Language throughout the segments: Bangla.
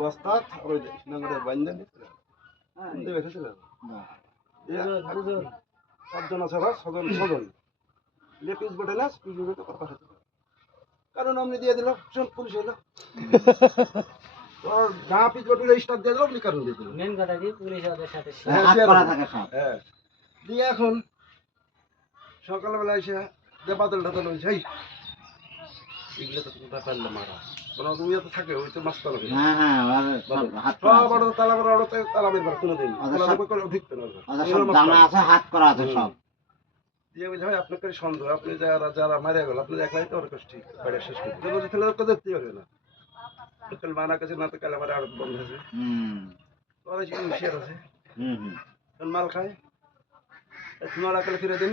বস্তা ওই নাঙ্গলের বাইন্দা দিয়ে রেখেছিল। সাতজন আছে বা ছজন পিস বটে না পিস বটে কথা কারণ অমনি দিয়ে দিল পুলিশ এলো যা পিস বটে স্টার্ট দিয়ে দিল অমনি কারণ দিয়ে দিল মেন কথা কি পুলিশ ওদের সাথে হ্যাঁ দিয়ে এখন সকালবেলা এসে যে বাদল ঢাদল হয়েছে এগুলো তো কোথায় পারলে মারা তুমি তো থাকে ওই তো মাছ তালা সব অর্ডার তালা মারা অর্ডার তালা বের করে কোনোদিন ঢুকতে না হাত করা আছে সব দিয়ে বুঝে ভাই আপনাকে সন্দেহ আপনি যারা যারা মারা গেল আপনি একলাই তো ওর কাছে ঠিক বাইরে শেষ করতে যদি ফেলে তো দেখতেই হবে না কাল মারা গেছে না তো কাল আমার আড়ত বন্ধ হয়েছে ওরা হুঁশিয়ার আছে মাল খায় মারা কালে ফিরে দিন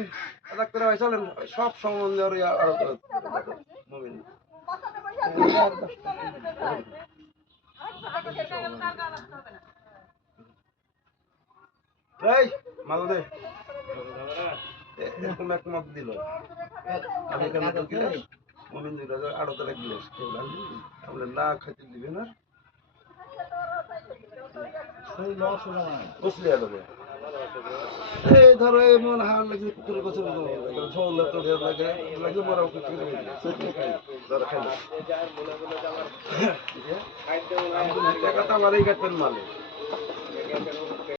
ডাক্তার ভাই চলেন সব সম্বন্ধে ওর আড়ত মমিন এই মাল দে এরকম এক মগ দিল আমি কেন গিলাস মমিন দিল আড়তের এক গিলাস কেউ আমরা না খাইতে দিবে না বুঝলি আড়তে এই ধরো এমন হার লাগছে পুকুরের কাছে ঝোল লাগে লাগে মরা পুকুরে ধরো খাইল টাকাটা আমার এই কাটতেন মালে